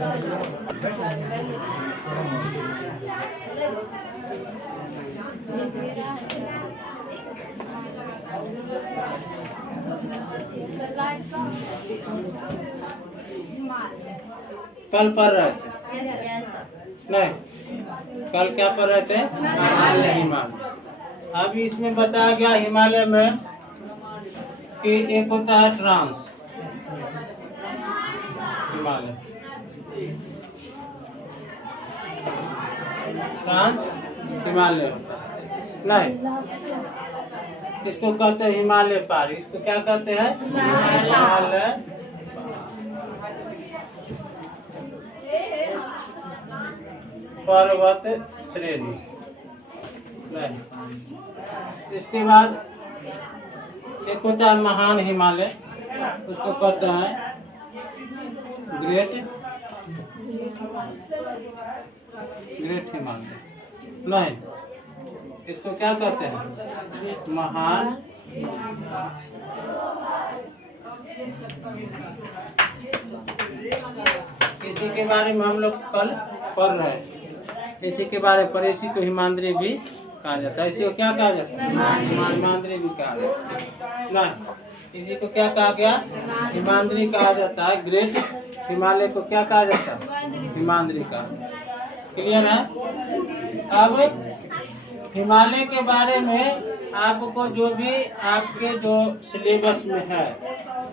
कल पढ़ रहे थे नहीं, कल क्या पढ़ रहे थे? हिमालय। अभी इसमें बताया गया हिमालय में कि एक होता है ट्रांस हिमालय, ट्रांस हिमालय होता है नहीं, इसको कहते हैं हिमालय पार। इसको क्या कहते हैं? हिमालय पर्वत श्रेणी नहीं। इसके बाद एक होता है महान हिमालय, उसको कहते हैं ग्रेट हिमालय नहीं। इसको क्या कहते हैं? महान इसी के बारे में हम लोग कल पढ़ रहे हैं। इसी के बारे में इसी को हिमाद्री भी कहा जाता है। इसी को क्या कहा जाता है? हिमाद्री भी कहा जाता है नहीं। इसी को क्या कहा गया? हिमाद्री कहा जाता है। ग्रेट हिमालय को क्या कहा जाता है? हिमाद्री का। क्लियर है? अब हिमालय के बारे में आपको जो भी आपके जो सिलेबस में है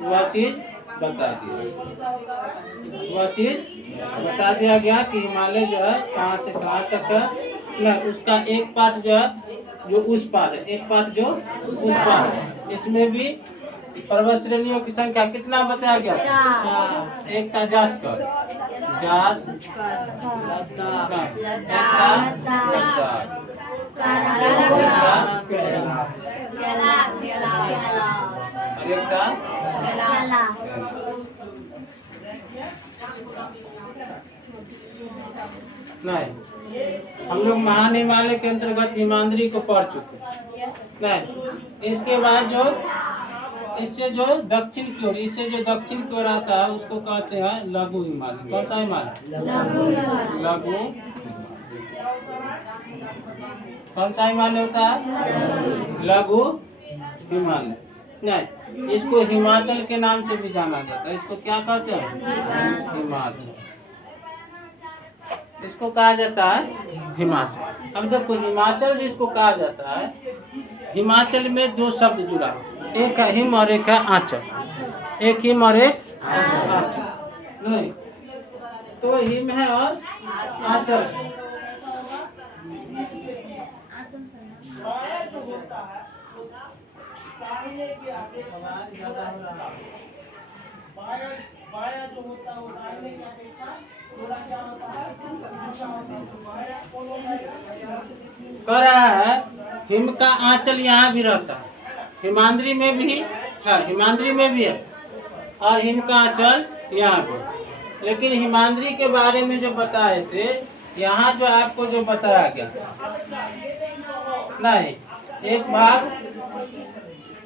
वह चीज बता दिया गया कि हिमालय जो है कहाँ से कहाँ तक है ना। उसका एक पार्ट जो है जो उस पार है, एक पार्ट जो उस पार है। इसमें भी पर्वत श्रेणियों की संख्या कितना बताया गया? एक था जास्कर, नहीं। हम लोग महान हिमालय के अंतर्गत हिमाद्री को पढ़ चुके नहीं। इसके बाद जो इससे जो दक्षिण की ओर, इससे जो दक्षिण की ओर आता है उसको कहते हैं लघु हिमालय। कौन सा हिमालय? लघु। कौन सा हिमालय होता है? लघु हिमालय नहीं। इसको हिमाचल के नाम से भी जाना जाता है। इसको क्या कहते हैं? हिमाचल। इसको कहा जाता है हिमाचल। अब देखो हिमाचल जिसको कहा जाता है, हिमाचल में दो शब्द जुड़ा, एक है हिम और एक है आंचल। एक हिम और एक आंचल नहीं, तो हिम है और आंचल। कह रहा है हिम का आंचल यहाँ भी रहता है, हिमाद्री में भी है, हिमाद्री में भी है और हिम का आंचल यहाँ भी। लेकिन हिमाद्री के बारे में जो बताए थे, यहाँ जो आपको जो बताया गया नहीं, एक भाग,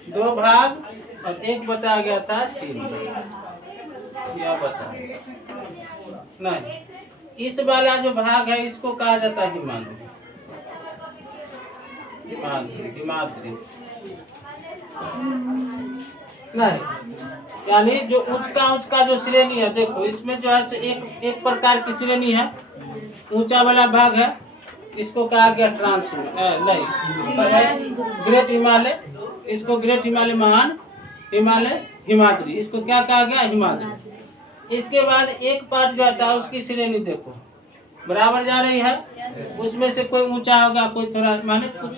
दो भाग और एक बताया गया था 3 यह बताया नहीं। इस वाला जो भाग है इसको कहा जाता है हिमाद्री। हिमाद्री नहीं, यानी जो ऊंचा जो श्रेणी है, देखो इसमें जो है एक प्रकार की श्रेणी है, ऊंचा वाला भाग है, इसको कहा गया ट्रांस नहीं, ग्रेट हिमालय। इसको ग्रेट हिमालय, महान हिमालय, हिमाद्री, इसको क्या कहा गया? हिमाद्री। इसके बाद एक पार्ट जो आता है उसकी श्रेणी देखो बराबर जा रही है, उसमें से कोई ऊंचा होगा, कोई थोड़ा, माने कुछ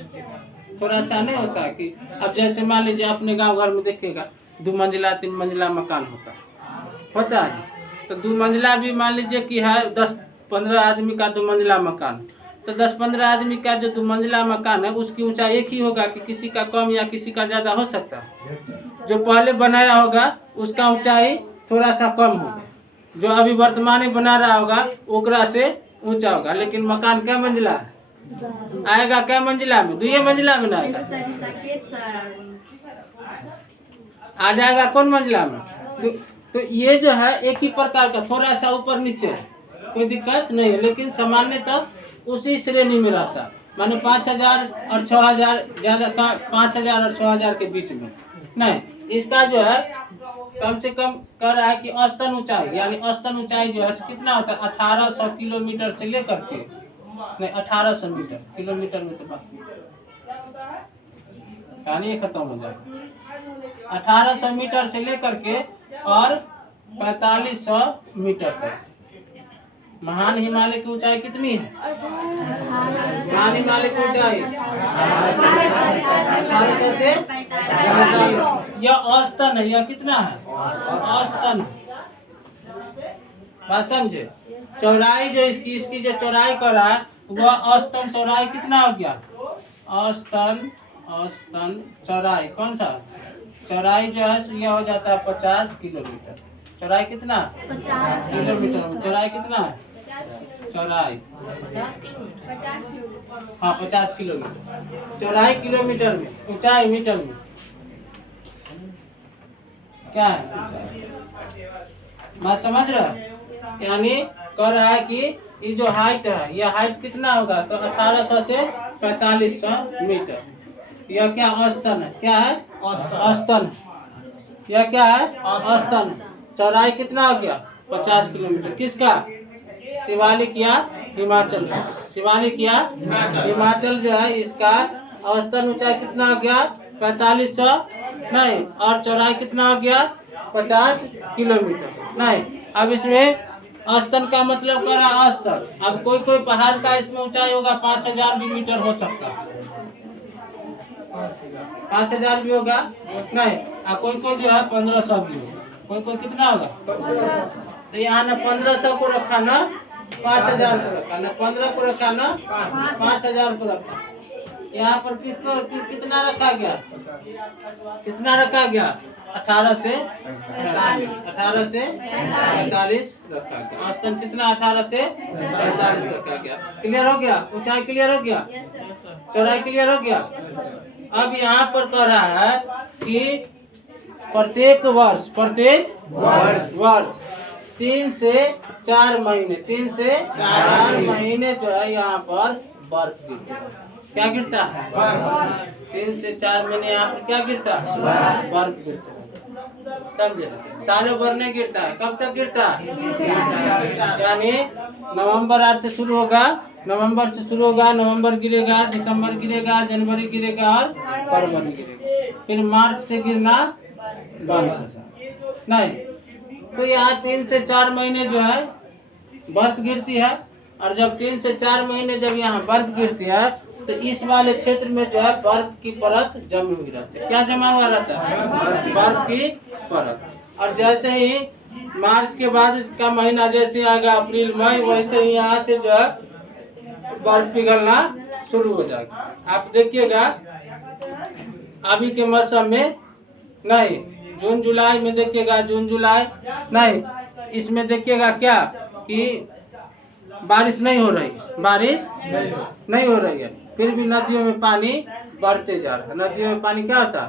थोड़ा सा नहीं होता है कि अब जैसे मान लीजिए अपने गांव घर में देखिएगा 2 मंजिला 3 मंजिला मकान होता है, तो 2 मंजिला भी मान लीजिए कि है 10-15 आदमी का 2 मंजिला मकान, तो 10-15 आदमी का जो 2 मंजिला मकान है उसकी ऊंचाई एक ही होगा कि किसी का कम या किसी का ज़्यादा हो सकता है। जो पहले बनाया होगा उसका ऊंचाई थोड़ा सा कम होगा, जो अभी वर्तमान में बना रहा होगा ओकरा से ऊंचा होगा। लेकिन मकान क्या मंजिला है? आएगा क्या मंजिला में? 2 मंजिला में ना आएगा, आ जाएगा कौन मंजिला में? तो ये जो है एक ही प्रकार का, थोड़ा सा ऊपर नीचे है, कोई दिक्कत नहीं है, लेकिन सामान्यतः उसी श्रेणी में रहता, माने 5000 और 6000, ज्यादा 5000 और 6000 के बीच में नहीं। इसका जो है कम से कम कह रहा है कि औसतन ऊंचाई, यानी औसतन ऊंचाई जो है कितना होता है 1800 किलोमीटर से लेकर के, नहीं 1800 मीटर, किलोमीटर में तो कहानी खत्म हो जाएगा। 1800 मीटर से लेकर के और 4500 मीटर तक। महान हिमालय की ऊंचाई कितनी है? महान हिमालय की ऊंचाई 1800 से 4500। यह औसतन है, यह कितना है? औसतन है। बात समझे? चौड़ाई जो इसकी जो चौड़ाई कर रहा है वह औसतन चौड़ाई कितना हो गया? औसतन चौड़ाई कौन सा? चौड़ाई जो है यह हो जाता है 50 किलोमीटर। चौड़ाई कितना? 50 किलोमीटर में चौड़ाई कितना है? चौड़ाई 50 किलोमीटर। चौड़ाई किलोमीटर में, ऊंचाई मीटर में क्या है? बात समझ रहा है? यानी कह रहा है कि ये जो हाइट है, यह हाइट कितना होगा? तो 1800 से 4500 मीटर। यह क्या औसतन है? क्या है? औसतन। यह क्या है? औसतन। चौड़ाई कितना हो गया? 50 किलोमीटर। किसका? शिवालिक या हिमाचल। शिवालिक या हिमाचल जो है इसका औसतन ऊंचाई कितना हो गया? 4500 नहीं, और चौड़ाई कितना हो गया? 50 किलोमीटर नहीं। अब इसमें औसतन का मतलब कर रहा है औसतन। अब कोई पहाड़ का इसमें ऊंचाई होगा 5000 भी मीटर हो सकता है, 5000 भी होगा नहीं, और कोई जो है 1500 भी होगा, कोई कितना होगा? तो यहाँ ना 1500 को रखा ना 5000 को रखा, ना 15 को रखा ना 5000 को रखा। यहाँ पर किसको कितना रखा गया? कितना रखा गया? 18 से 45 रखा गया। औसतन कितना? 18 से 45 रखा गया। क्लियर हो गया? ऊंचाई क्लियर हो गया? चौड़ाई क्लियर हो गया? अब यहाँ पर कह रहा है कि प्रत्येक वर्ष 3 से 4 महीने, 3 से 4 महीने जो है यहाँ पर बर्फ गिरता है। क्या गिरता है? 3 से 4 महीने यहाँ पर क्या गिरता है? बर्फ गिरता है। तब सालों भर नहीं गिरता है। कब तक गिरता है? यानी नवंबर 8 से शुरू होगा, नवंबर से शुरू होगा, नवंबर गिरेगा, दिसंबर गिरेगा, जनवरी गिरेगा और फरवरी गिरेगा, फिर मार्च से गिरना बंद हो जाए नहीं। तो यहाँ 3 से 4 महीने जो है बर्फ गिरती है, और जब 3 से 4 महीने जब यहाँ बर्फ गिरती है तो इस वाले क्षेत्र में जो है बर्फ की परत जमी हुई रहती है। क्या जमा हुआ रहता है? बर्फ की परत। और जैसे ही मार्च के बाद का महीना जैसे आएगा अप्रैल मई, वैसे ही यहाँ से जो है बर्फ पिघलना शुरू हो जाएगा। आप देखिएगा अभी के मौसम में नहीं, जून जुलाई में देखिएगा, जून जुलाई नहीं, इसमें देखिएगा क्या कि बारिश नहीं हो रही, बारिश नहीं हो रही है, फिर भी नदियों में पानी बढ़ते जा रहा है। नदियों में पानी क्या होता है?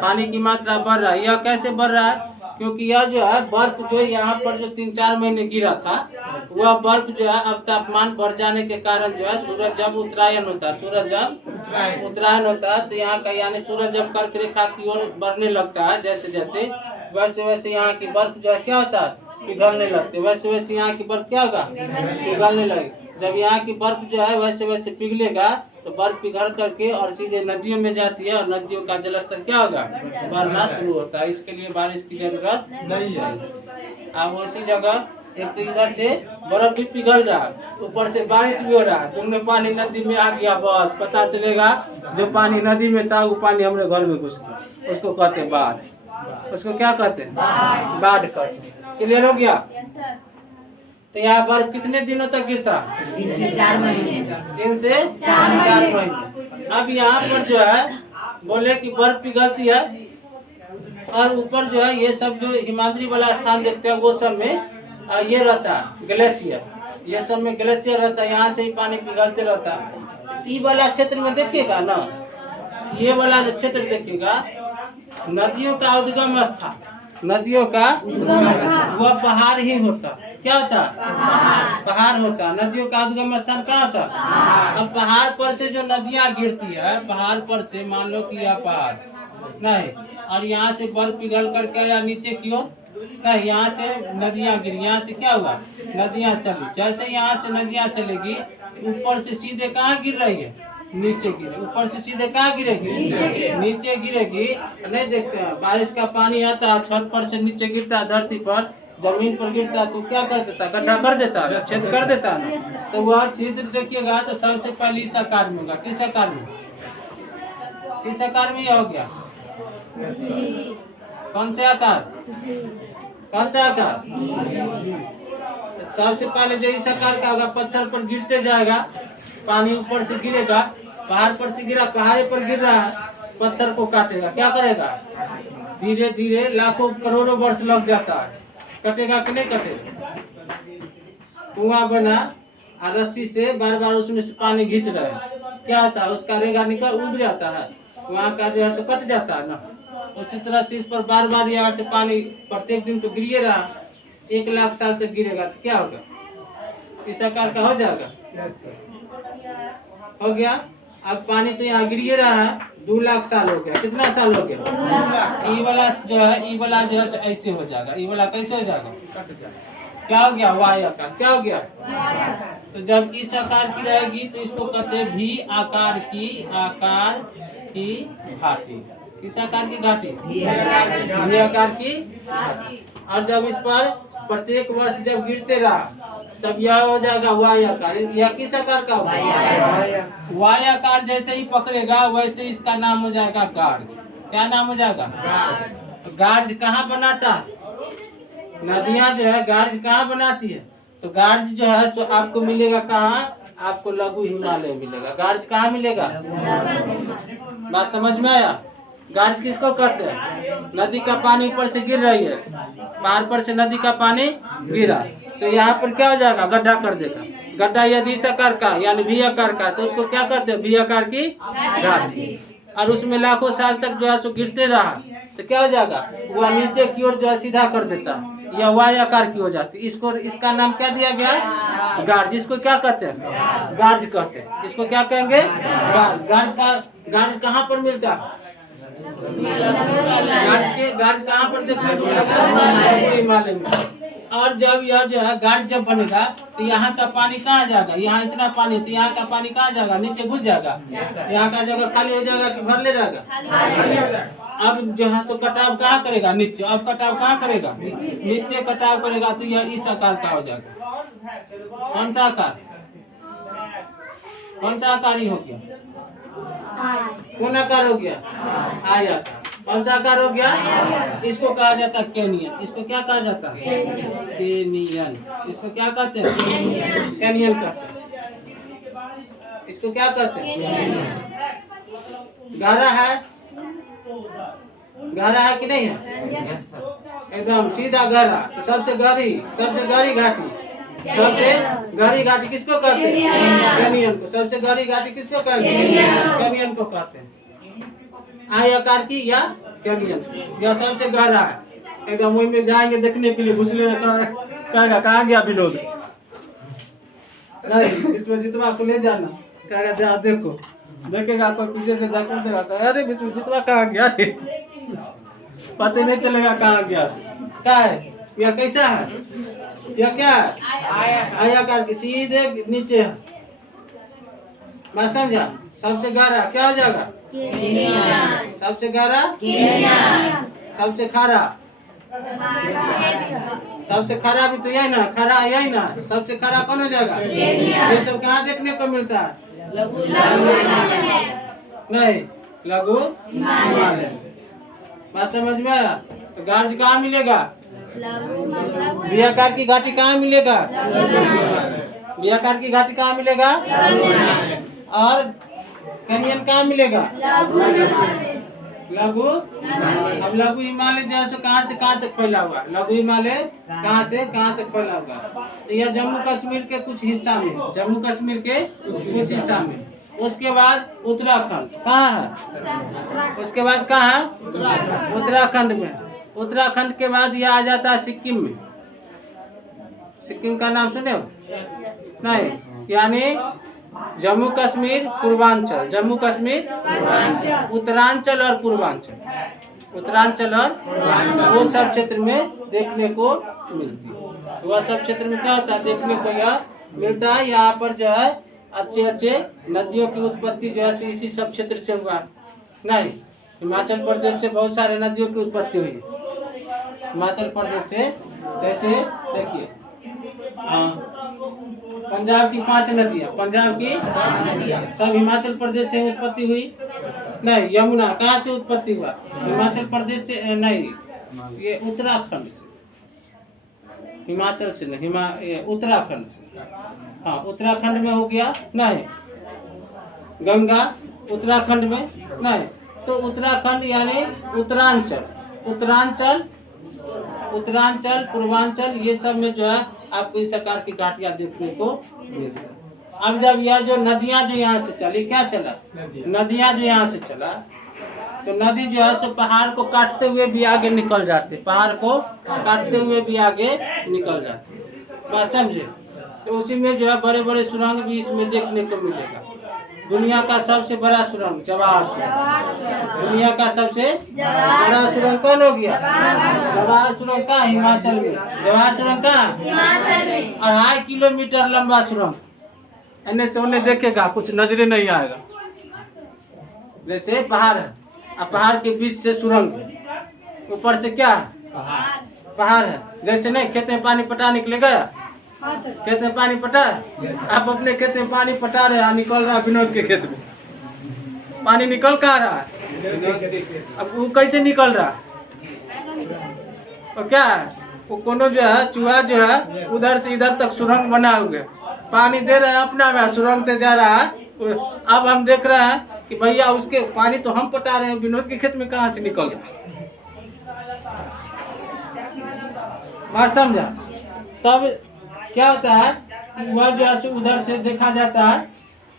पानी की मात्रा बढ़ रहा है। यह कैसे बढ़ रहा है? क्योंकि यह जो है बर्फ जो यहाँ पर जो 3-4 महीने गिरा था, वह बर्फ जो है अब तापमान बढ़ जाने के कारण जो है सूरज जब उत्तरायण होता है, सूरज जब उत्तरायण होता है तो यहाँ का यानी सूरज जब कर्क रेखा की ओर बढ़ने लगता है, जैसे जैसे वैसे यहाँ की बर्फ जो है क्या होता है? पिघलने लगते। वैसे यहाँ की बर्फ क्या होगा? पिघलने लगे। जब यहाँ की बर्फ जो है वैसे पिघलेगा तो बर्फ पिघल करके और सीधे नदियों में जाती है, और नदियों का जलस्तर क्या होगा? बढ़ना शुरू होता है। इसके लिए बारिश की जरूरत नहीं है। अब उसी जगह एक तो इधर से बर्फ भी पिघल रहा है, ऊपर से बारिश भी हो रहा है, तुमने पानी नदी में आ गया, बस पता चलेगा जो पानी नदी में था वो पानी हमारे घर में घुस गया। उसको कहते हैं बाढ़। उसको क्या कहते हैं? बाढ़ कहते हैं। क्लियर हो गया? तो यहाँ बर्फ कितने दिनों तक गिरता? 3 से 4 महीने। 3 से 4 महीने। अब यहाँ पर जो है बोले कि बर्फ पिघलती है, और ऊपर जो है ये सब जो हिमाद्री वाला स्थान देखते हैं वो सब में ये रहता है ग्लेशियर, ये सब में ग्लेशियर रहता है, यहाँ से ही पानी पिघलते रहता है। ये वाला क्षेत्र में देखिएगा ना, ये वाला जो क्षेत्र देखिएगा, नदियों का उद्गम स्थान, नदियों का वह पहाड़ ही होता है। क्या होता? पहाड़ होता। नदियों का उद्गम स्थान कहाँ होता? अब पहाड़ पर से जो नदियाँ गिरती है, पहाड़ पर से मान लो कि यह पहाड़ नहीं, और यहाँ से बर्फ पिघल करके या नीचे की ओर नहीं, यहाँ से नदियाँ गिरी, यहाँ से क्या हुआ? नदियाँ चली। जैसे यहाँ से नदियाँ चलेगी, ऊपर से सीधे कहाँ गिर रही है? नीचे गिरे। ऊपर से सीधे कहाँ गिरेगी? नीचे गिरेगी। नहीं देखते हैं, बारिश का पानी आता है, छत पर से नीचे गिरता है, धरती पर जमीन पर गिरता है, तो क्या कर देता है? गड्ढा कर देता है, छेद कर देता है। तो वह छिद्र देखिएगा तो सबसे पहले इस आकार में होगा। किस आकार में? किस आकार में हो गया? कौन से आकार? कौन सा आकार? सबसे पहले जो इस आकार का होगा, पत्थर पर गिरते जाएगा, पानी ऊपर से गिरेगा, पहाड़ पर से गिरा, पहाड़ पर गिर रहा है, पत्थर को काटेगा, क्या करेगा? धीरे धीरे लाखों करोड़ों वर्ष लग जाता है, कटेगा कि नहीं कटेगा? कुआं बना और रस्सी से बार बार उसमें से पानी खींच रहे हैं, क्या होता है? उसका रेगा निकल उग जाता है, वहाँ का जो है सो कट जाता है ना। उसी तरह से इस पर बार बार यहाँ से पानी प्रत्येक दिन तो गिरिए रहा, 1 लाख साल तक गिरेगा तो क्या होगा? इस आकार का हो जाएगा। हो गया। अब पानी तो यहाँ गिरिए रहा है, 2 लाख साल हो गया। कितना साल हो गया? ई वाला जो है ऐसे हो जाएगा। ई वाला कैसे हो जाएगा? क्या हो गया? वाई आकार। क्या हो गया? तो जब इस आकार की रहेगी तो इसको कहते हैं भी आकार की घाटी। किस आकार की घाटी? भी आकार की घाटी। और जब इस पर प्रत्येक वर्ष जब गिरते रहा तब यह हो जाएगा वाई आकार। यह किस आकार का होगा? वाई आकार। जैसे ही पकड़ेगा वैसे इसका नाम हो जाएगा गार्ज। क्या नाम हो जाएगा? गार्ज कहाँ बनाता है? नदियाँ जो है गार्ज कहाँ बनाती है? तो गार्ज जो है तो आपको मिलेगा कहाँ? आपको लघु हिमालय मिलेगा। गार्ज कहाँ मिलेगा? बात समझ में आया? गार्ज किसको कहते हैं? नदी का पानी ऊपर से गिर रही है, पहाड़ पर से नदी का पानी गिरा, तो यहाँ पर क्या हो जाएगा? गड्ढा कर देगा। गड्ढा यदि इस आकार का यानी भी आकार का, तो उसको क्या कहते हैं? भी आकार की घाटी। और उसमें लाखों साल तक जो है सो गिरते रहा तो क्या हो जाएगा? वह नीचे की ओर जो है सीधा कर देता है, या वाई आकार की हो जाती। इसका नाम क्या दिया गया? गार्ज। इसको क्या कहते हैं? गार्ज कहते हैं। इसको क्या कहेंगे? गार्ज। गार्ज कहाँ पर मिलता है? गार्ज कहाँ पर देखने को मिलेगा? हिमालय में। और जब यह जो है गार्ज जब बनेगा तो यहाँ का पानी कहाँ जाएगा? यहाँ इतना पानी, तो यहाँ का पानी कहाँ जाएगा? नीचे घुस जाएगा। यहाँ का जगह खाली हो जाएगा कि भर ले जाएगा? अब जो है सो कटाव कहाँ करेगा? नीचे। अब कटाव कहाँ करेगा? नीचे कटाव करेगा, तो यह इस आकार का हो जाएगा। कौन सा आकार? कौन सा आकार ही हो गया? कौन आकार हो गया? आई आकार। कौन सा आकार हो गया? इसको कहा जाता है कैनियन। इसको क्या कहा जाता है? कैनियन। इसको क्या कहते हैं? कैनियन कहते हैं। इसको क्या कहते हैं? गहरा है? गहरा है कि नहीं है? एकदम सीधा गहरा। तो सबसे गहरी घाटी, सबसे गहरी घाटी किसको कहते हैं? कैनियन को। सबसे गहरी घाटी किसको कहते हैं? कैनियन को कहते हैं। आई आकार की या कैनियन, यह सबसे गहरा है। एकदम वही में जाएंगे देखने के लिए, घुसने कहेगा कहाँ गया विनोद? नहीं, विश्वजीतवा को ले जाना, कहेगा जा देखो, देखेगा कोई पीछे से धक्का देगा, अरे विश्वजीतवा कहाँ गया? पता नहीं चलेगा कहाँ गया। क्या है यह? कैसा है यह? क्या है? आई आकार की सीधे नीचे है। मैं समझा? सबसे गहरा क्या हो जाएगा? सबसे गहरा, सबसे खारा, सबसे खरा भी तो यही ना, खरा यही ना। सबसे खरा कौन हो जाएगा? ये सब कहाँ देखने को मिलता है? नहीं, लघु हिमालय। बात समझ में आया? तो गार्ज कहाँ मिलेगा? भी आकार की घाटी कहाँ मिलेगा? भी आकार की घाटी कहाँ मिलेगा? और कैनियन कहाँ मिलेगा? लघु। अब लघु हिमालय जो है कहाँ से कहाँ तक फैला हुआ? लघु हिमालय कहाँ से कहाँ तक फैला हुआ? तो यह जम्मू कश्मीर के कुछ हिस्सा में, जम्मू कश्मीर के कुछ हिस्सा में। उसके बाद उत्तराखंड कहाँ है? उसके बाद कहाँ है? उत्तराखंड में। उत्तराखंड के बाद यह आ जाता है सिक्किम में। सिक्किम का नाम सुने हो? नहीं, यानी जम्मू कश्मीर पूर्वांचल, जम्मू कश्मीर उत्तरांचल और पूर्वांचल, उत्तरांचल और वो सब क्षेत्र में देखने को मिलती है। तो वह सब क्षेत्र में क्या होता है देखने को यह मिलता है। यहाँ पर जो है अच्छे अच्छे नदियों की उत्पत्ति जो है इसी सब क्षेत्र से हुआ नहीं। हिमाचल प्रदेश से बहुत सारे नदियों की उत्पत्ति हुई। हिमाचल प्रदेश से जैसे देखिए पंजाब की 5 नदियाँ, पंजाब की सब हिमाचल प्रदेश से उत्पत्ति हुई नहीं। यमुना कहाँ से उत्पत्ति हुआ? हिमाचल प्रदेश से नहीं, ये उत्तराखंड से, हिमाचल से नहीं, ये उत्तराखंड से। हाँ, उत्तराखंड में हो गया नहीं, गंगा उत्तराखंड में नहीं। तो उत्तराखंड यानी उत्तरांचल, उत्तरांचल, उत्तरांचल, पूर्वांचल, ये सब में जो है आपको इस आकार की घाटियां देखने को मिलती है। अब जब यह जो नदियां जो यहाँ से चली, क्या चला? नदियां जो यहाँ से चला, तो नदी जो है सो पहाड़ को काटते हुए भी आगे निकल जाते, पहाड़ को काटते हुए भी आगे निकल जाते। बात समझे? तो उसी में जो है बड़े बड़े सुरंग भी इसमें देखने को मिलेगा। दुनिया का सबसे बड़ा सुरंग जवाहर सुरंग, दुनिया का सबसे बड़ा सुरंग कौन हो गया? जवाहर सुरंग का हिमाचल में, जवाहर सुरंग का हिमाचल में 2.5 किलोमीटर लंबा सुरंग। एने से उन्हें देखेगा कुछ नजरे नहीं आएगा। जैसे पहाड़ है, अब पहाड़ के बीच से सुरंग, ऊपर से क्या है? पहाड़ है। जैसे नहीं खेत में पानी पटाने के लिए गया, खेत में पानी पटा, आप अपने खेत में पानी पटा रहे हैं, निकल रहा है विनोद के खेत में, पानी निकल कहाँ रहा है? अब वो कैसे निकल रहा है? तो क्या है वो कोनो जो है चूहा जो है उधर से इधर तक सुरंग बना हुआ है, पानी दे रहे हैं अपना में, सुरंग से जा रहा है। अब हम देख रहे हैं कि भैया उसके पानी तो हम पटा रहे हैं, विनोद के खेत में कहाँ से निकल रहा है? बात समझा? तब क्या होता है वह जो है उधर से देखा जाता है,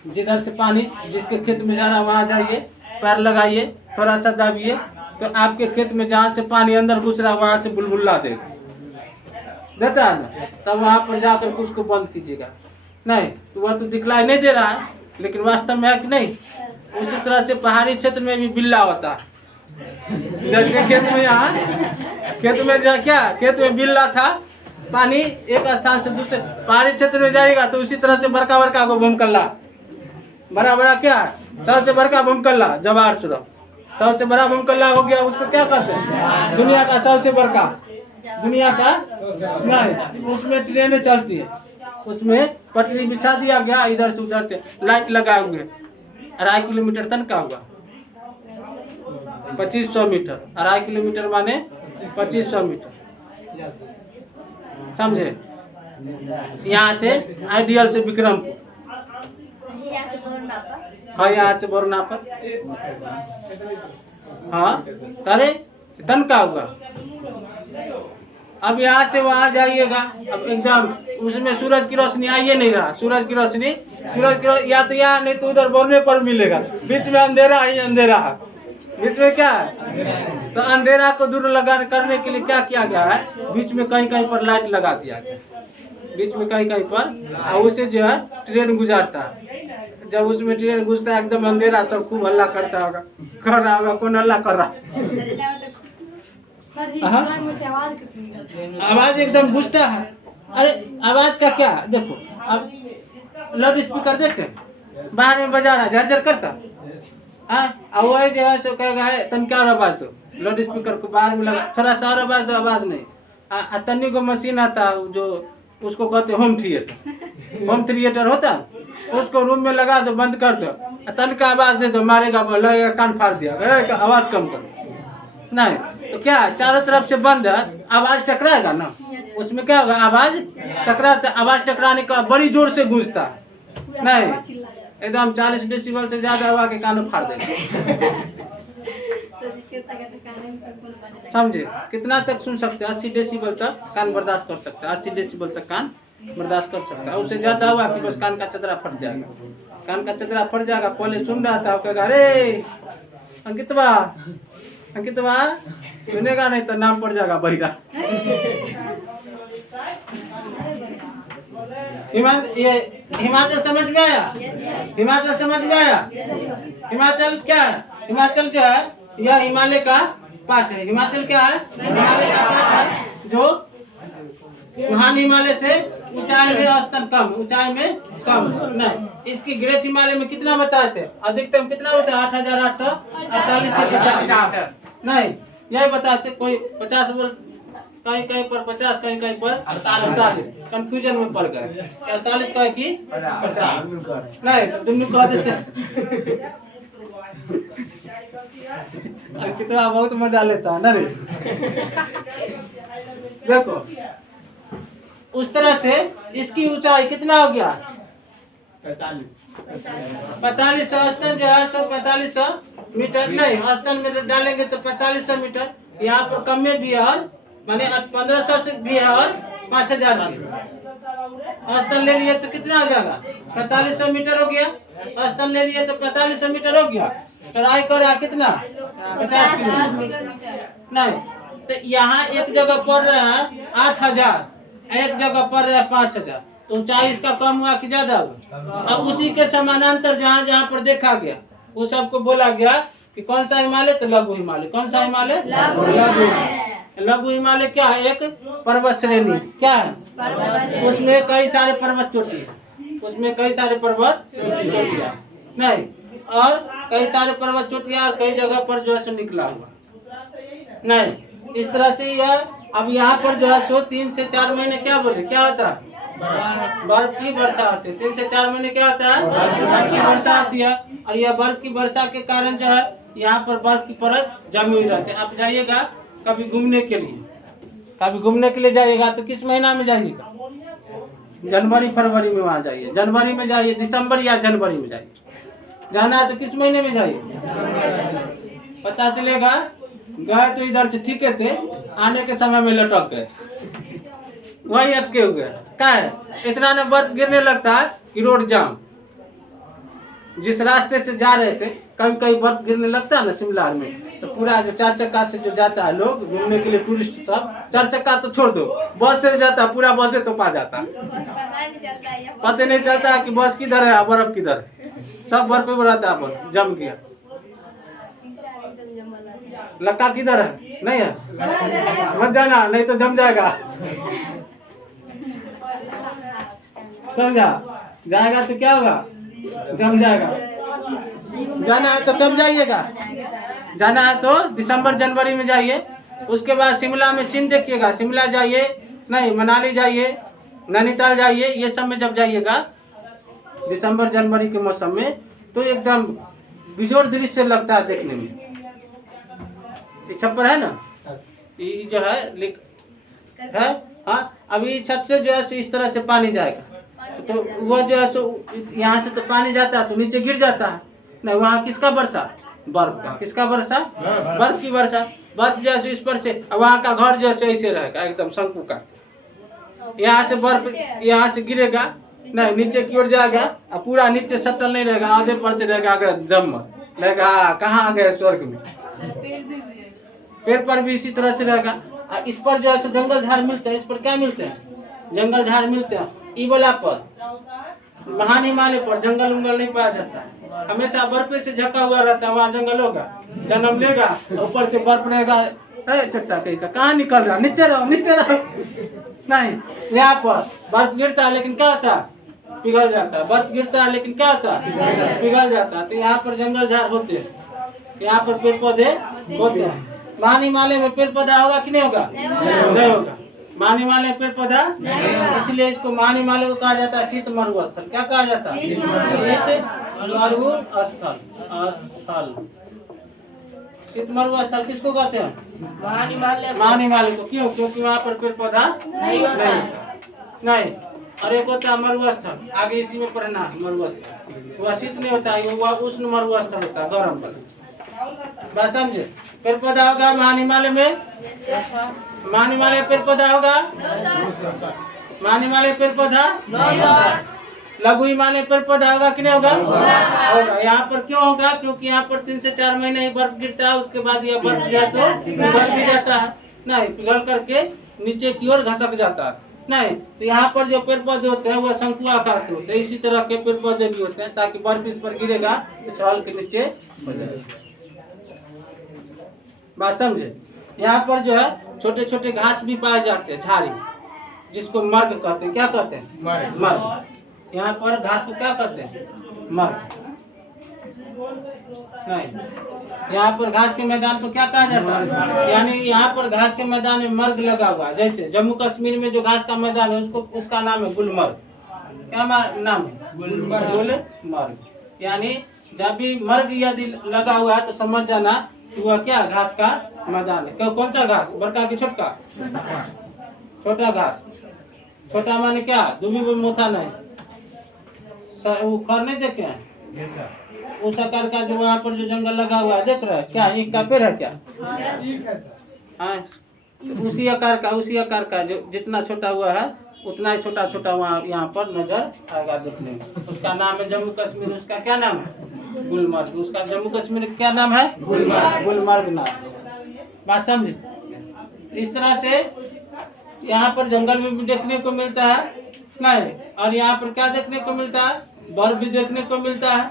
जिधर से पानी जिसके खेत में जा रहा है वहाँ जाइए, पैर लगाइए, थोड़ा सा दाबिए, तो आपके खेत में जहाँ से पानी अंदर घुस रहा है वहाँ से बुलबुला देता है ना, तब वहाँ पर जाकर के उसको बंद कीजिएगा। नहीं तो वह तो दिखलाई नहीं दे रहा है, लेकिन वास्तव में है कि नहीं? उसी तरह से पहाड़ी क्षेत्र में भी बिल्ला होता है। जैसे खेत में यहाँ खेत में जो क्या खेत में बिल्ला था, पानी एक स्थान से दूसरे पहाड़ी क्षेत्र में जाएगा तो उसी तरह से बड़का बड़का को भूमकल्ला, बड़ा बड़ा क्या सबसे बड़का भूमकल्ला जवाहर सुरंग, सबसे बड़ा भूमकल्ला हो गया। उसको क्या कहते हैं? दुनिया का सबसे बड़का, दुनिया का नहीं। उसमें ट्रेनें चलती है, उसमें पटरी बिछा दिया गया, इधर से उधर से लाइट लगाए हुए, 2.5 किलोमीटर तक का हुआ, 2500 मीटर, 2.5 किलोमीटर माने 2500 मीटर, समझे? यहाँ से आइडियल से विक्रमपुर, हाँ यहाँ से बोरना पर, हाँ तारे तन का हुआ। अब यहाँ से वहाँ जाइएगा, अब एकदम उसमें सूरज की रोशनी आइए नहीं रहा, सूरज की रोशनी या तो यहाँ नहीं तो उधर बोलने पर मिलेगा, बीच में अंधेरा ही अंधेरा है, बीच में क्या है? तो अंधेरा को दूर लगा करने के लिए क्या किया गया है? बीच में कहीं कहीं पर लाइट लगा दिया गया, बीच में कहीं कहीं पर, और उसे जो है ट्रेन गुजारता है। जब उसमें ट्रेन घुसता है एकदम अंधेरा, सब खूब हल्ला करता होगा, कर रहा होगा, कौन हल्ला कर रहा है? आवाज एकदम गूंजता है। अरे आवाज का क्या देखो, अब लाउड स्पीकर देखे बाहर में बजा रहा झरझर करता, हाँ वही जो है सो कहेगा तनका और आवाज दो, लाउड स्पीकर को बाहर में लगा, थोड़ा सा और आवाज दो, आवाज नहीं। तन्नी को मशीन आता जो उसको कहते होम थिएटर, होम थिएटर होता, उसको रूम में लगा दो, बंद कर दो, तन का आवाज दे दो, मारेगा लगेगा कान फाड़ दिया, आवाज कम करो। नहीं तो क्या चारों तरफ से बंद है, आवाज टकराएगा ना, उसमें क्या होगा? आवाज टकराता, आवाज टकराने का बड़ी जोर से गूंजता है, नहीं एकदम 40 डेसिबल से ज्यादा हवा के कान फाड़ देगा। समझे? कितना तक सुन सकते हैं? 80 डेसिबल तक कान बर्दाश्त कर सकता है, 80 डेसिबल तक कान बर्दाश्त कर सकता है। उससे ज्यादा हुआ कि बस कान का चदरा फट जाएगा, कान का चदरा फट जाएगा। पहले सुन रहा था, कहेगा अरे अंकितवा अंकित वहाँ सुनेगा नहीं तो नाम पड़ जाएगा बहिरा। ये हिमाचल समझ में आया? हिमाचल समझ में आया? हिमाचल क्या है? हिमाचल जो है यह हिमालय का पार्ट है। हिमाचल क्या है? हिमालय का पार्ट है जो महान हिमालय से ऊंचाई में औसतन कम, ऊंचाई में कम नहीं। इसकी ग्रेट हिमालय में कितना बताए थे? अधिकतम कितना बताया? 8,848 से 50 नहीं, यही बताते। कोई 50 बोल, कहीं कहीं पर 50, कहीं कहीं पर 48। कंफ्यूजन में पड़ गए। 48 कहे कि 50 नहीं, तो दोनों कह देते हैं। कितना बहुत मजा लेता है ना रे। देखो उस तरह से इसकी ऊंचाई कितना हो गया? 45 औसतन जो है 4500 मीटर नहीं, औसतन में डालेंगे तो 4500 मीटर। यहाँ पर कम में भी है और माने 1500 से भी है और 5000 भी। औसतन ले लिए तो कितना हो जाएगा? 4500 मीटर हो गया। औसतन ले लिए तो 4500 मीटर हो गया। चौड़ाई कर रहा कितना? 50 किलोमीटर नहीं। तो यहाँ एक जगह पड़ रहा है 8000, एक जगह पड़ रहा है 5000। तो ऊंचाई इसका कम हुआ कि ज्यादा हुआ? अब उसी के समानांतर जहाँ जहाँ पर देखा गया वो सबको बोला गया कि कौन सा हिमालय? तो लघु हिमालय। कौन सा हिमालय? लघु हिमालय क्या है? एक पर्वत श्रेणी। क्या है? उसमें कई सारे पर्वत चोटी है, उसमें कई सारे पर्वत चोटियाँ नहीं, और कई सारे पर्वत चोटियाँ और कई जगह पर जो है सो निकला हुआ नहीं। इस तरह से यह अब यहाँ पर जो है सो 3 से 4 महीने क्या बोले क्या होता है? बर्फ की वर्षा होती है। 3 से 4 महीने क्या होता है? बर्फ की वर्षा होती है। और यह बर्फ की वर्षा के कारण जो है यहाँ पर बर्फ की परत जमी हुई रहती है। आप जाइएगा कभी घूमने के लिए, कभी घूमने के लिए जाइएगा तो किस महीना में जाइएगा? जनवरी फरवरी में वहाँ जाइए, जनवरी में जाइए, दिसंबर या जनवरी में जाइए। जाना है तो किस महीने में जाइए? पता चलेगा गए तो इधर से ठीक थे, आने के समय में लटक गए, वही अटके हुए। क्या है? इतना ने बर्फ गिरने लगता है कि रोड जाम। जिस रास्ते से जा रहे थे कभी कभी बर्फ गिरने लगता है ना शिमला में, तो पूरा जो 4 चक्का से जो जाता है लोग घूमने के लिए, टूरिस्ट सब, 4 चक्का तो छोड़ दो, बस से जाता है, पूरा बस से तो पा जाता है। पता नहीं चलता है कि बस किधर है बर्फ किधर है। सब बर्फ पे रहता है, बर्फ जम गया। लक्का किधर है? नहीं है, मत जाना नहीं तो जम जाएगा। समझा? जाएगा तो क्या होगा? जम जाएगा। जाना है तो कब जाइएगा? जाना है तो दिसंबर जनवरी में जाइए। उसके बाद शिमला में सीन देखिएगा, शिमला जाइए नहीं, मनाली जाइए, नैनीताल जाइए। ये सब में जब जाइएगा दिसंबर जनवरी के मौसम में तो एकदम बिजोड़ दृश्य लगता है देखने में। छप्पर है ना, ये जो है लिख है। हाँ, अभी छत से जो है इस तरह से पानी जाएगा तो वह जो है सो यहाँ से तो पानी जाता है तो नीचे गिर जाता है नहीं। वहाँ किसका वर्षा? बर्फ का। किसका वर्षा? बर्फ की वर्षा। बर्फ जो है इस पर से, वहाँ का घर जो है ऐसे रहेगा एकदम शंकु का। यहाँ से बर्फ यहाँ से गिरेगा नहीं, नीचे की ओर जाएगा और पूरा नीचे सटल नहीं रहेगा, आधे पर से रहेगा, अगर जम रहेगा। कहाँ आ गए? स्वर्ग में। पेड़ पर भी इसी तरह से रहेगा। इस पर जो है जंगल झाड़ मिलते हैं। इस पर क्या मिलते हैं? जंगल झाड़ मिलते हैं। ई वाला पर महान हिमालय पर जंगल उंगल नहीं पाया जाता, हमेशा बर्फ से झका हुआ रहता है। वहाँ जंगल होगा, जन्म लेगा, ऊपर से बर्फ रहेगा। चट्टा कहीं का कहाँ निकल रहा? नीचे रहो, नीचे रहो। नहीं, यहाँ पर बर्फ गिरता है लेकिन क्या होता है? पिघल जाता है। बर्फ गिरता है लेकिन क्या होता है? पिघल जाता है। तो यहाँ पर जंगल झाड़ होते हैं, यहाँ पर पेड़ पौधे होते हैं। महान हिमालय में पेड़ पौधा होगा कि नहीं होगा? नहीं होगा। महान हिमालय पेड़ पौधा, इसलिए इसको महान हिमालय को कहा जाता है शीत मरु स्थल। क्या कहा जाता है? शीत मरु स्थल। शीत मरु स्थल किसको कहते हैं? महान हिमालय को। क्यों? क्योंकि वहाँ पर पेड़ पौधा नहीं। और एक होता है मरु स्थल, आगे इसी में पढ़ना। मरु स्थल वह शीत नहीं होता है, वह उष्ण मरु स्थल होता है, गर्म वाला। बात समझे? पेड़ पौधा होगा महान हिमालय में। महान हिमालय पेड़ पौधा होगा। महान हिमालय पेड़ पौधा लघु हिमालय पेड़ पौधा होगा कि नहीं होगा? होगा। यहाँ पर क्यों होगा? क्योंकि यहाँ पर 3 से 4 महीने ही बर्फ गिरता है, उसके बाद यह बर्फ जो है तो पिघल भी जाता है, नहीं पिघल करके नीचे की ओर घसक जाता है, नहीं। तो यहाँ पर जो पेड़ पौधे होते हैं वह शंकु आकार के होते हैं, इसी तरह के पेड़ पौधे भी होते हैं, ताकि बर्फ इस पर गिरेगा तो छाल के नीचे हो जाएगा। बात समझे? यहाँ पर जो है छोटे छोटे घास भी पाए जाते हैं, झाड़ी, जिसको मर्ग कहते हैं। क्या कहते हैं? मर्ग। यहाँ पर घास को क्या कहते हैं? मर्ग। नहीं, यहाँ पर घास के मैदान को क्या कहा जाता है? यानी यहाँ पर घास के मैदान में मर्ग लगा हुआ है। जैसे जम्मू कश्मीर में जो घास का मैदान है उसका नाम है गुलमर्ग। क्या नाम है? गुलमर्ग। यानी जब भी मर्ग यदि लगा हुआ है तो समझ जाना कि वह क्या घास का मैदान है। कौन सा घास? बड़का की छोटका? छोटा घास। छोटा माने क्या? दुबी में मोथा नहीं, वो खर नहीं देखे हैं? उस आकार का जो वहाँ पर जो जंगल लगा हुआ है देख रहे हैं क्या? एक का पेड़ है क्या? हाँ, उसी आकार का जो जितना छोटा हुआ है उतना ही छोटा छोटा वहाँ यहाँ पर नजर आएगा देखने में। उसका नाम है जम्मू कश्मीर। उसका क्या नाम है? गुलमर्ग। उसका जम्मू कश्मीर का क्या नाम है? गुलमर्ग नाम। बात समझे? इस तरह से यहाँ पर जंगल में भी देखने को मिलता है, नहीं। और यहाँ पर क्या देखने को मिलता है? बर्फ भी देखने को मिलता है,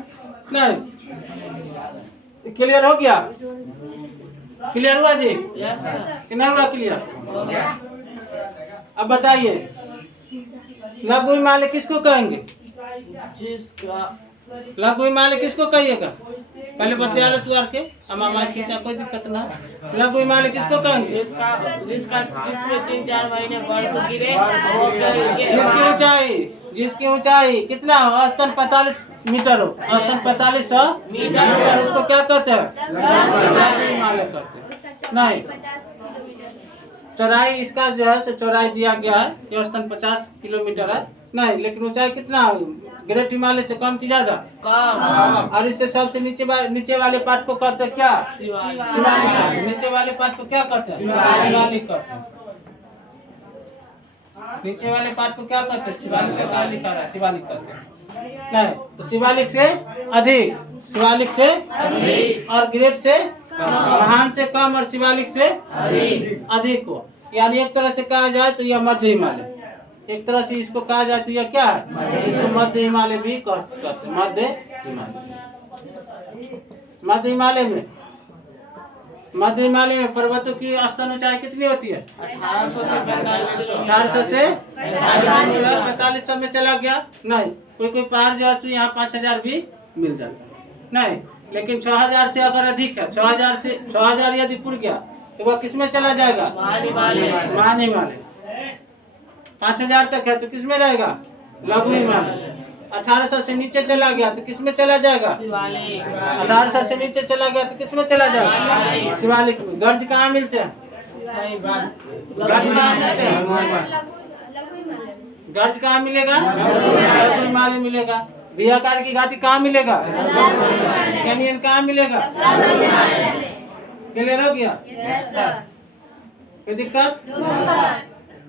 नहीं। क्लियर हो गया? क्लियर हुआ जी? कि नहीं हुआ क्लियर? अब बताइए, लघु हिमालय किसको कहेंगे? लघु हिमालय किसको कहिएगा? पहले बता लो तू आर के, कोई दिक्कत ना। लघु हिमालय किसको कहेंगे? जिसमें 3-4 महीने बर्फ गिरे, जिसकी ऊंचाई कितना हो? औसतन 45 मीटर हो, औसतन 4500 मीटर। उसको क्या कहते हैं? लघु हिमालय कहते हैं, नहीं। चौड़ाई इसका जो है चौड़ाई दिया गया है कि औसतन 50 किलोमीटर है, नहीं। लेकिन ऊंचाई कितना? ग्रेट हिमालय से कम की ज्यादा? कम। और इससे सबसे नीचे वाले पार्ट को कहते हैं क्या? शिवालिक। नीचे वाले पार्ट को क्या कहते हैं? शिवालिक कहते हैं। नीचे वाले पार्ट को क्या कहते हैं? शिवालिक। का लिखा रहा है शिवालिक कहते हैं, नहीं। तो शिवालिक से अधिक, शिवालिक से और ग्रेट से महान से कम और शिवालिक से अधिक हो। यानी एक तरह से कहा जाए तो यह मध्य हिमालय, एक तरह से इसको कहा जाए तो यह क्या है? इसको मध्य हिमालय भी कहते हैं। मध्य हिमालय में पर्वतों की औसतन ऊंचाई कितनी होती है? 1800 से 4500 में चला गया, नहीं। कोई पहाड़ जो है तो यहाँ 5000 भी मिल जाता है, नहीं। लेकिन 6000 से अगर अधिक है, 6000 यदि पुर गया तो वह किसमें चला जाएगा? महान हिमालय। 5000 तक है तो किसमें रहेगा? लघु हिमालय। 1800 से नीचे चला गया तो किसमें चला जाएगा? 1800 से नीचे चला गया तो किसमें चला जाएगा? शिवालिक में। गर्ज कहाँ मिलते हैं? गर्ज कहाँ मिलते हैं? गर्ज कहाँ मिलेगा? लघु हिमालय मिलेगा। बिहाकार की घाटी कहाँ मिलेगा? कैनियन कहाँ मिलेगा? क्लियर हो गया? कोई दिक्कत?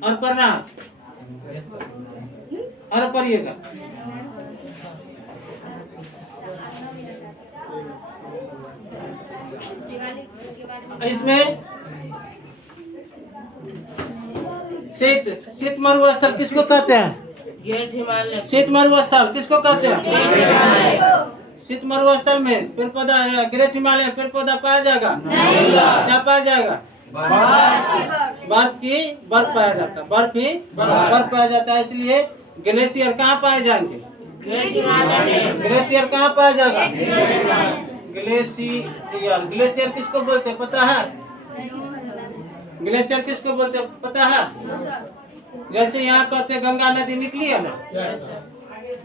और पढ़ना और पढ़िएगा। इसमें शीत मरुस्थल किसको कहते हैं? शीत मरुस्थल किसको कहते हैं? शीत मरुस्थल में पेड़ पौधा है, ग्रेट हिमालय पेड़ पौधा पाया जाएगा? क्या पाया जाएगा? बर्फ पाया जाता है, बर्फ पाया जाता है। इसलिए ग्लेशियर कहाँ पाए जाएंगे? ग्लेशियर कहाँ पाया जाएगा? ग्लेशियर किसको बोलते हैं पता है? ग्लेशियर किसको बोलते हैं पता है? जैसे यहाँ कहते हैं गंगा नदी निकली है ना,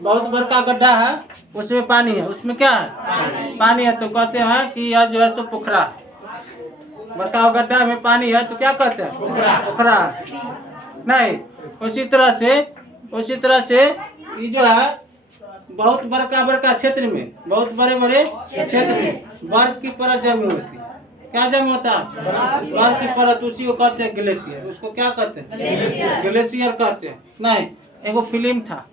बहुत बड़का गड्ढा है, उसमें पानी है, उसमें क्या है? पानी है। तो कहते हैं कि यह जो है सो पोखरा, बड़का गड्ढा में पानी है तो क्या कहते हैं? पोखरा, नहीं। उसी तरह से ये जो है बहुत बड़का क्षेत्र में, बहुत बड़े क्षेत्र में बर्फ की परत जमी होती है। क्या जमा होता है? बर्फ की परत, उसी को कहते हैं ग्लेशियर। उसको क्या कहते हैं? ग्लेशियर कहते हैं, नहीं। एगो फिल्म था,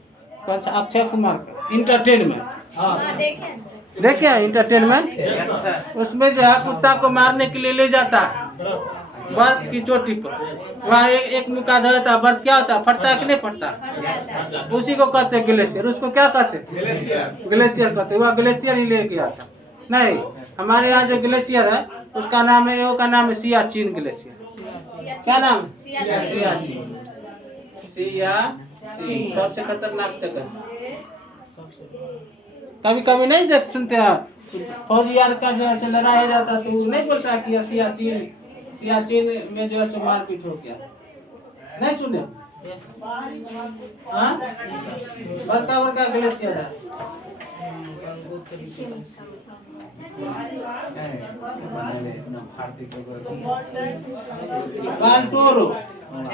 कौन सा? अक्षय कुमार का इंटरटेनमेंट हाँ, देखे देखिए इंटरटेनमेंट। उसमें जो है कुत्ता को मारने के लिए ले जाता है बर्फ की चोटी पर। वहाँ एक मुक्का धरता है, बर्फ क्या होता है, फटता है कि नहीं फटता? उसी को कहते हैं ग्लेशियर। उसको क्या कहते हैं? ग्लेशियर कहते हैं। वह ग्लेशियर ही ले गया था। नहीं, हमारे यहाँ जो ग्लेशियर है उसका नाम है, वो का नाम है सियाचिन ग्लेशियर। क्या नाम है? सियाचिन। सियाचिन सबसे खतरनाक जगह। कभी कभी नहीं देख सुनते हैं फौजी यार का जो है लड़ाई हो जाता है तो वो नहीं बोलता है कि सियाचिन में जो है मारपीट हो गया। नहीं सुने? हाँ, बड़का बड़का ग्लेशियर है। बाल्टोरो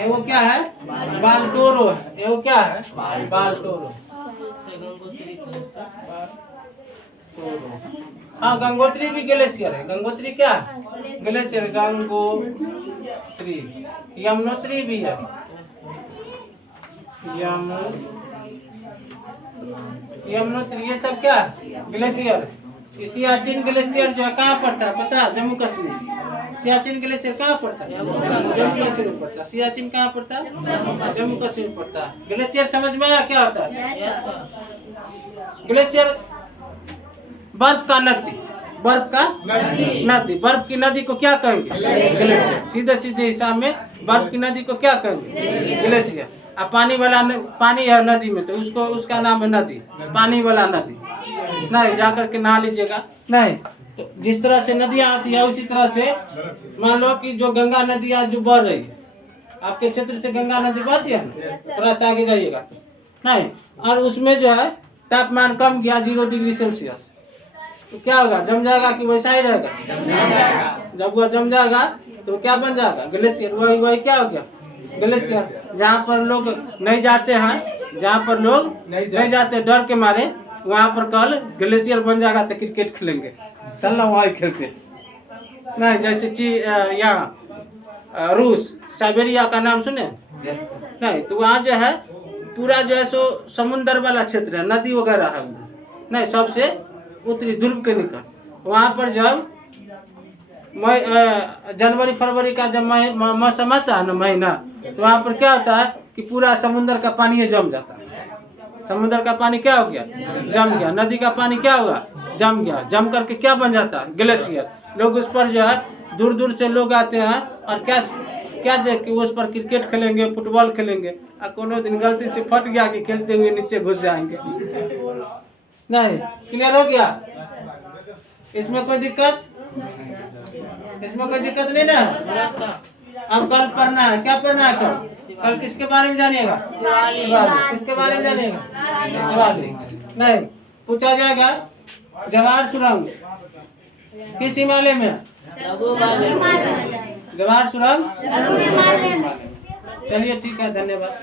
वो क्या है? बाल्टोरो है। वो क्या है? बाल्टोरो। हाँ, गंगोत्री भी ग्लेशियर है। गंगोत्री क्या है? ग्लेशियर। गंगोत्री। यमुनोत्री भी है। यमुनोत्री ये सब क्या है? ग्लेशियर। सियाचिन ग्लेशियर जो है कहाँ पड़ता है पता है? जम्मू कश्मीर। सियाचिन ग्लेशियर कहाँ पड़ता है? जम्मू कश्मीर में पड़ता है। सियाचिन कहाँ पड़ता है? जम्मू कश्मीर में पड़ता है। ग्लेशियर समझ में आया क्या होता है? ग्लेशियर बर्फ का नदी। बर्फ का नदी। बर्फ की नदी को क्या कहेंगे? ग्लेशियर। सीधे सीधे हिसाब में बर्फ की नदी को क्या कहेंगे? ग्लेशियर। अब पानी है नदी में तो उसको उसका नाम है नदी। पानी वाला नदी। नहीं, जाकर के नहा लीजिएगा। नहीं, तो जिस तरह से नदियाँ आती है उसी तरह से मान लो कि जो गंगा नदी आज जो बह रही है, आपके क्षेत्र से गंगा नदी बहती है ना, थोड़ा सा आगे जाइएगा नहीं, और उसमें जो है तापमान कम गया 0 डिग्री सेल्सियस, तो क्या होगा? जम जाएगा कि वैसा ही रहेगा? जब वह जम जाएगा तो क्या बन जाएगा? ग्लेशियर। वही क्या हो गया? ग्लेशियर। जहाँ पर लोग नहीं जाते हैं, जहाँ पर लोग नहीं जाते डर के मारे, वहाँ पर कल ग्लेशियर बन जाएगा तो क्रिकेट खेलेंगे। चलना वहाँ खेलते नहीं। जैसे यहाँ रूस साइबेरिया का नाम सुने? नहीं, तो वहाँ जो है पूरा जो है सो समुंदर वाला क्षेत्र है, नदी वगैरह है उधर। नहीं, सबसे उत्तरी ध्रुव के निकट। वहाँ पर जब जनवरी फरवरी का जब मौसम आता है ना, महीना, तो वहाँ पर क्या होता है कि पूरा समुंदर का पानी जम जाता है। समुद्र का पानी क्या हो गया? जम गया। नदी का पानी क्या हुआ? जम गया। जम करके क्या बन जाता है? ग्लेशियर। लोग उस पर जो है दूर दूर से लोग आते हैं और क्या देख के उस पर क्रिकेट खेलेंगे, फुटबॉल खेलेंगे, और कोनो दिन गलती से फट गया कि खेलते हुए नीचे घुस जाएंगे। नहीं, क्लियर हो गया? इसमें कोई दिक्कत? इसमें कोई दिक्कत नहीं ना? अब कल पढ़ना है। क्या पढ़ना है कल किसके बारे में जानिएगा? किसके बारे में जानिएगा? शिवालिक। नहीं, पूछा जाएगा जवाहर सुरंग किस हिमालय में? जवाहर सुरंग। चलिए ठीक है, धन्यवाद।